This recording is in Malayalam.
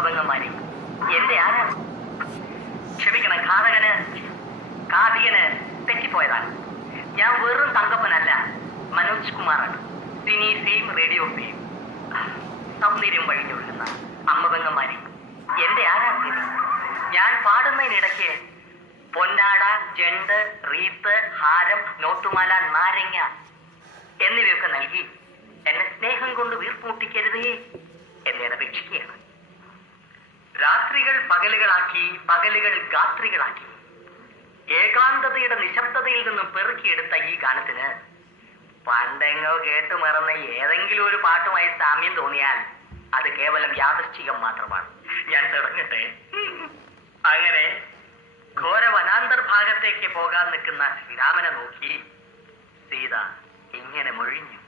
അമ്മപെങ്ങന്മാരെ, എന്റെ ആരാ? ക്ഷമിക്കണം, കാഥികന് തെറ്റിപ്പോയതാണ്. ഞാൻ വെറും തങ്കപ്പനല്ല, മനോജ് കുമാറാണ്. Cine fame, radio fame. സൗന്ദര്യം വഴിഞ്ഞൊഴുകുന്ന അമ്മപെങ്ങന്മാരെ, എന്റെ ആരാധന. ഞാൻ പാടുന്നതിനിടയ്ക്ക് പൊന്നാട, ജണ്ട്, റീത്ത്, ഹാരം, നോട്ടുമാല, നാരങ്ങ എന്നിവയൊക്കെ നൽകി എന്നെ സ്നേഹം കൊണ്ട് വീർപ്പൂട്ടിക്കരുതേ എന്നെ അപേക്ഷിക്കുകയാണ്. രാത്രികൾ പകലുകളാക്കി, പകലുകൾ ഗാത്രികളാക്കി, ഏകാന്തതയുടെ നിശബ്ദതയിൽ നിന്നും പെറുക്കിയെടുത്ത ഈ ഗാനത്തിന് പണ്ടെങ്ങോ കേട്ടു മറന്ന ഏതെങ്കിലും ഒരു പാട്ടുമായി സാമ്യം തോന്നിയാൽ അത് കേവലം യാദൃശ്ചികം മാത്രമാണ്. ഞാൻ തുടങ്ങട്ടെ. അങ്ങനെ ഘോര വനാന്തർഭാഗത്തേക്ക് പോകാൻ നിൽക്കുന്ന ശ്രീരാമനെ നോക്കി സീത ഇങ്ങനെ മൊഴിഞ്ഞു.